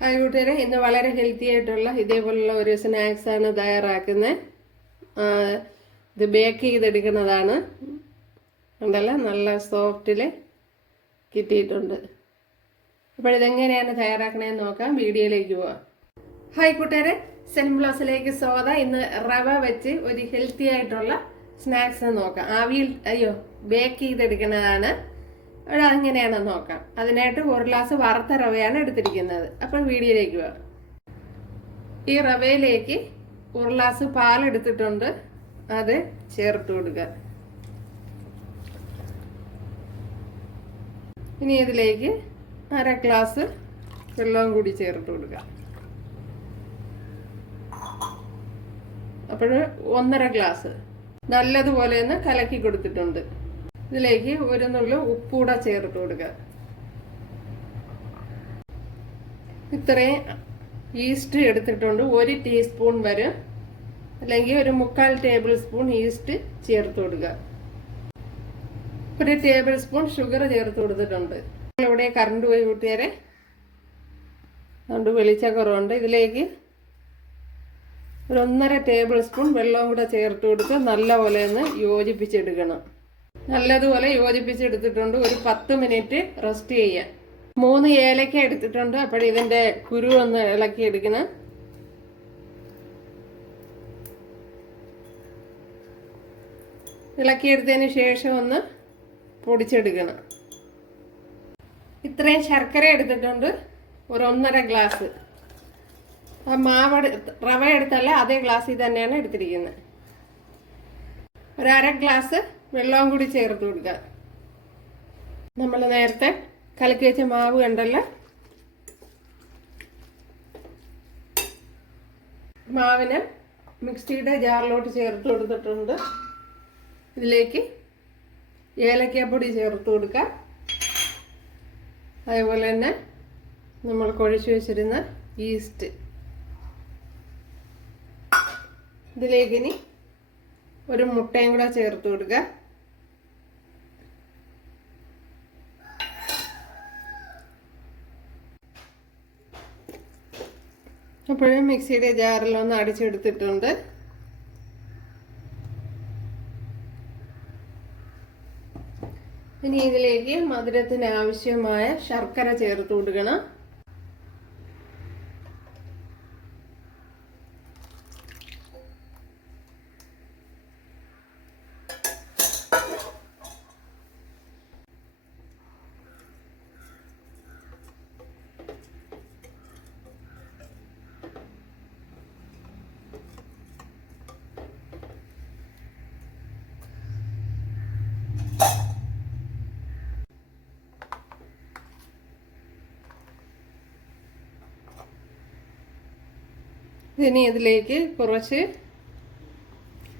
Hi കൂട്ടുകാരെ, ഇന്ന് വളരെ ഹെൽത്തി ആയിട്ടുള്ള ഇതേപോലുള്ള ഒരു സ്നാക്സ് ആണ് തയ്യാറാക്കുന്നത്. ഇത് ബേക്ക് ചെയ്തെടുക്കുന്നതാണ്. ഉണ്ടല്ലോ, നല്ല സോഫ്റ്റിൽ കിട്ടിയിട്ടുണ്ട്. അപ്പോൾ ഇതെങ്ങനെയാണ് തയ്യാറാക്കണതെന്ന് നോക്കാം. വീഡിയോയിലേക്ക് പോവാം. ഹായ് കൂട്ടുകാരെ, സെൻബ്ലോസിലേക്ക് സ്വാഗതം. ഇന്ന് റവ വെച്ച് ഒരു ഹെൽത്തി ആയിട്ടുള്ള സ്നാക്സ് നോക്കാം. ബേക്ക് ചെയ്തെടുക്കുന്നതാണ്. അതെങ്ങനെയാണെന്ന് നോക്കാം. അതിനായിട്ട് 1 ഗ്ലാസ് വറുത്ത റവയാണ് എടുത്തിരിക്കുന്നത്. അപ്പോൾ വീഡിയോയിലേക്ക് പോകാം. ഈ റവയിലേക്ക് 1 ഗ്ലാസ് പാലെടുത്തിട്ടുണ്ട്, അത് ചേർത്ത് കൊടുക്കുക. ഇനി ഇതിലേക്ക് 1/2 ഗ്ലാസ് വെള്ളവും കൂടി ചേർത്ത് കൊടുക്കുക. അപ്പോൾ 1/2 ഗ്ലാസ് നല്ലതുപോലെ ഒന്ന് കലക്കി കൊടുത്തിട്ടുണ്ട്. ഇതിലേക്ക് 1 നുള്ളു ഉപ്പൂടെ ചേർത്ത് കൊടുക്കുക. ഇത്രയും ഈസ്റ്റ് എടുത്തിട്ടുണ്ട്. 1 ടീസ്പൂൺ വരെ അല്ലെങ്കിൽ 1/4 ടേബിൾ സ്പൂൺ ഈസ്റ്റ് ചേർത്ത് കൊടുക്കുക. 1 ടേബിൾ സ്പൂൺ ഷുഗർ ചേർത്ത് കൊടുത്തിട്ടുണ്ട്. ഇവിടെ കറണ്ട് പോയി കൂട്ടിയാരെ, അതുകൊണ്ട് വെളിച്ചക്കുറവുണ്ട്. ഇതിലേക്ക് 1.5 ടേബിൾ സ്പൂൺ വെള്ളവും കൂടെ ചേർത്ത് കൊടുത്ത് നല്ലപോലെ ഒന്ന് യോജിപ്പിച്ചെടുക്കണം. നല്ലതുപോലെ യോജിപ്പിച്ചെടുത്തിട്ടുണ്ട്. ഒരു 10 മിനിറ്റ് റെസ്റ്റ് ചെയ്യാം. 3 ഏലക്ക എടുത്തിട്ടുണ്ട്. അപ്പോൾ ഇതിന്റെ കുരു ഒന്ന് ഇളക്കിയെടുക്കണം. ഇളക്കിയെടുത്തതിന് ശേഷം ഒന്ന് പൊടിച്ചെടുക്കണം. ഇത്രയും ശർക്കര എടുത്തിട്ടുണ്ട്. ഒരു 1.5 ഗ്ലാസ്. റവ എടുത്തല്ല, അതേ ഗ്ലാസ്സിൽ തന്നെയാണ് എടുത്തിരിക്കുന്നത്. 1/2 ഗ്ലാസ് വെള്ളവും കൂടി ചേർത്ത് കൊടുക്കുക. നമ്മൾ നേരത്തെ കലക്കി വെച്ച മാവ് കണ്ടല്ലോ, മാവിന് മിക്സിയുടെ ജാറിലോട്ട് ചേർത്ത് കൊടുത്തിട്ടുണ്ട്. ഇതിലേക്ക് ഏലക്കാപ്പൊടി ചേർത്ത് കൊടുക്കുക. അതേപോലെ തന്നെ നമ്മൾ കുഴച്ച് വെച്ചിരുന്ന ഈസ്റ്റ്. ഇതിലേക്ക് ഇനി 1 മുട്ടയും കൂടെ ചേർത്ത് കൊടുക്കുക. അപ്പോഴും മിക്സിയുടെ ജാറിലൊന്ന് അടിച്ചെടുത്തിട്ടുണ്ട്. ഇനി ഇതിലേക്ക് മധുരത്തിന് ആവശ്യമായ ശർക്കര ചേർത്ത് കൊടുക്കണം. ഇനി ഇതിലേക്ക് കുറച്ച്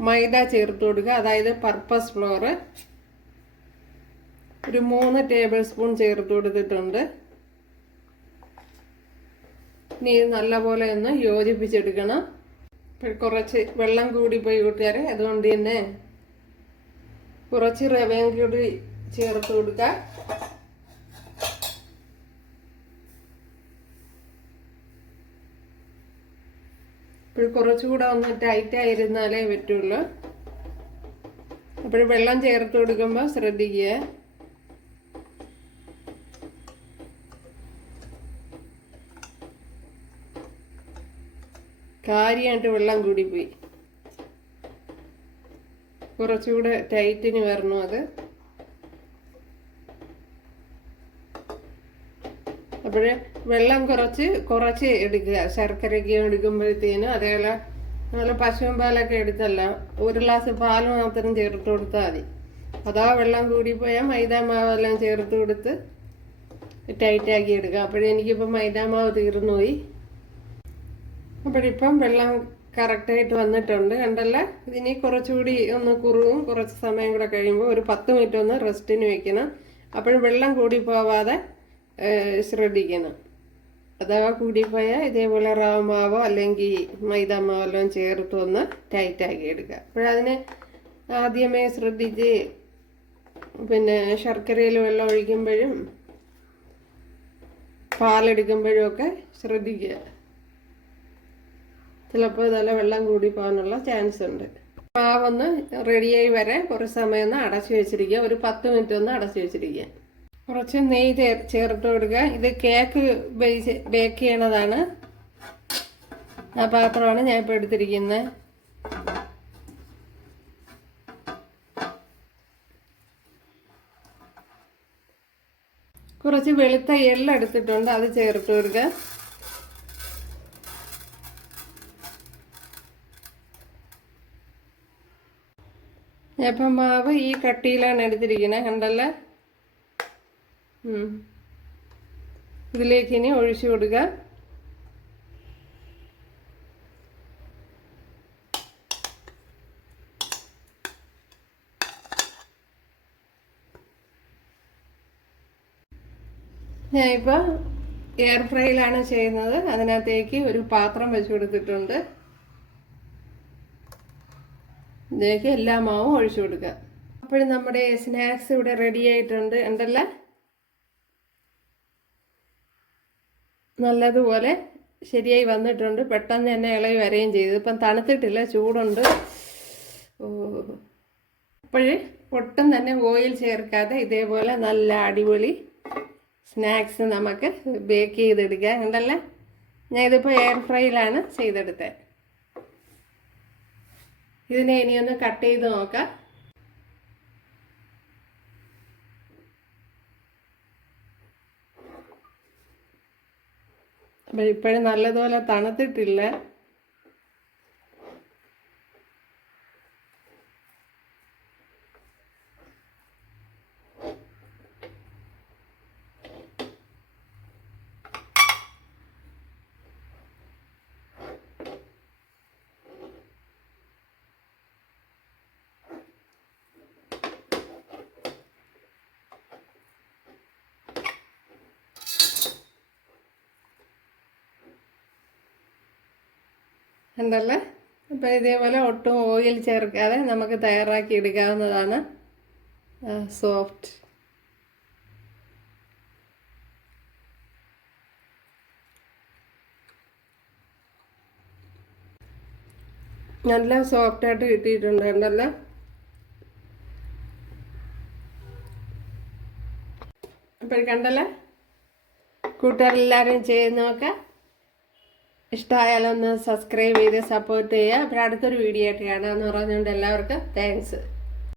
മൈദ ചേർത്ത് കൊടുക്കുക. അതായത് പർപ്പസ് ഫ്ലോർ ഒരു 3 ടേബിൾ സ്പൂൺ ചേർത്ത് കൊടുത്തിട്ടുണ്ട്. ഇനി നല്ലപോലെ ഒന്ന് യോജിപ്പിച്ചെടുക്കണം. കുറച്ച് വെള്ളം കൂടി പോയി കൂട്ടിയാൽ, അതുകൊണ്ട് തന്നെ കുറച്ച് റവയും കൂടി ചേർത്ത് കൊടുക്കുക. അപ്പോൾ കുറച്ചുകൂടെ ഒന്ന് ടൈറ്റ് ആയിരുന്നാലേ പറ്റുള്ളൂ. അപ്പോൾ വെള്ളം ചേർത്ത് കൊടുക്കുമ്പോൾ ശ്രദ്ധിക്കുക. കാര്യമായിട്ട് വെള്ളം കൂടിപ്പോയി. കുറച്ചുകൂടെ ടൈറ്റിന് വരണം അത്. അപ്പോൾ വെള്ളം കുറച്ച് എടുക്കുക. ശർക്കരയ്ക്ക് എടുക്കുമ്പോഴത്തേനും അതേപോലെ നമ്മൾ പശുവും പാലൊക്കെ എടുത്തല്ല, 1 ഗ്ലാസ് പാൽ മാത്രം ചേർത്ത് കൊടുത്താൽ മതി. അതാ വെള്ളം കൂടിപ്പോയാൽ മൈദാമാവെല്ലാം ചേർത്ത് കൊടുത്ത് ടൈറ്റാക്കി എടുക്കുക. അപ്പോഴെനിക്കിപ്പം മൈദാമാവ് തീർന്നു പോയി. അപ്പോഴിപ്പം വെള്ളം കറക്റ്റായിട്ട് വന്നിട്ടുണ്ട്, കണ്ടല്ല. ഇതിനി കുറച്ചുകൂടി ഒന്ന് കുറുവും. കുറച്ച് സമയം കൂടെ കഴിയുമ്പോൾ ഒരു 10 മിനിറ്റ് ഒന്ന് റെസ്റ്റിന് വെക്കണം. അപ്പോഴും വെള്ളം കൂടി പോവാതെ ശ്രദ്ധിക്കണം. അഥവാ കൂടിപ്പോയാൽ ഇതേപോലെ റവ മാവോ അല്ലെങ്കിൽ മൈദ മാവെല്ലോ ചേർത്ത് ഒന്ന് ടൈറ്റാക്കി എടുക്കുക. അപ്പോഴതിന് ആദ്യമേ ശ്രദ്ധിച്ച് പിന്നെ ശർക്കരയിൽ വെള്ളം ഒഴിക്കുമ്പോഴും പാലെടുക്കുമ്പോഴൊക്കെ ശ്രദ്ധിക്കുക. ചിലപ്പോൾ ഇതെല്ലാം വെള്ളം കൂടി പോകാനുള്ള ചാൻസ് ഉണ്ട്. മാവൊന്ന് റെഡിയായി വരെ കുറച്ച് സമയം ഒന്ന് അടച്ചു വെച്ചിരിക്കുക. ഒരു 10 മിനിറ്റ് ഒന്ന് അടച്ചു വെച്ചിരിക്കുക. കുറച്ച് നെയ്യ് ചേർത്ത് കൊടുക്കുക. ഇത് കേക്ക് ബേക്ക് ചെയ്യണതാണ്. ആ പാത്രമാണ് ഞാൻ ഇപ്പോൾ എടുത്തിരിക്കുന്നത്. കുറച്ച് വെളുത്ത എള്ള എടുത്തിട്ടുണ്ട്, അത് ചേർത്ത് കൊടുക്കുക. ഞാനിപ്പം മാവ് ഈ കട്ടിയിലാണ് എടുത്തിരിക്കുന്നത്, കണ്ടല്ലേ. ഇതിലേക്ക് ഇനി ഒഴിച്ചു കൊടുക്കുക. ഞാനിപ്പോൾ എയർ ഫ്രൈയിലാണ് ചെയ്യുന്നത്. അതിനകത്തേക്ക് ഒരു പാത്രം വെച്ച് കൊടുത്തിട്ടുണ്ട്. ഇതിലേക്ക് എല്ലാ മാവും ഒഴിച്ചു കൊടുക്കുക. അപ്പോഴും നമ്മുടെ സ്നാക്സ് ഇവിടെ റെഡി ആയിട്ടുണ്ട്, ഉണ്ടല്ലേ. നല്ലതുപോലെ ശരിയായി വന്നിട്ടുണ്ട്. പെട്ടെന്ന് തന്നെ ഇളകി വരികയും ചെയ്തു. ഇപ്പം തണുത്തിട്ടില്ല, ചൂടുണ്ട്. അപ്പോഴേ ഒട്ടും തന്നെ ഓയിൽ ചേർക്കാതെ ഇതേപോലെ നല്ല അടിപൊളി സ്നാക്സ് നമുക്ക് ബേക്ക് ചെയ്തെടുക്കാം, ഉണ്ടല്ലേ. ഞാൻ ഇതിപ്പോൾ എയർ ഫ്രൈയിലാണ് ചെയ്തെടുത്തത്. ഇതിനെ ഇനിയൊന്ന് കട്ട് ചെയ്ത് നോക്കാം. അപ്പം ഇപ്പോഴും നല്ലതുപോലെ തണുത്തിട്ടില്ല. ഉണ്ടല്ലേ. അപ്പോൾ ഇതേപോലെ ഒട്ടും ഓയിൽ ചേർക്കാതെ നമുക്ക് തയ്യാറാക്കി എടുക്കാവുന്നതാണ്. സോഫ്റ്റ് നല്ല സോഫ്റ്റായിട്ട് കിട്ടിയിട്ടുണ്ട്, ഉണ്ടല്ലേ. അപ്പോൾ കണ്ടല്ലേ, കൂട്ടുകാരെല്ലാവരും ചെയ്ത് നോക്കാം. ഇഷ്ടമായാലൊന്ന് സബ്സ്ക്രൈബ് ചെയ്ത് സപ്പോർട്ട് ചെയ്യുക. അപ്പോൾ അടുത്തൊരു വീഡിയോ ആയിട്ട് കാണാമെന്ന് പറഞ്ഞുകൊണ്ട് എല്ലാവർക്കും താങ്ക്സ്.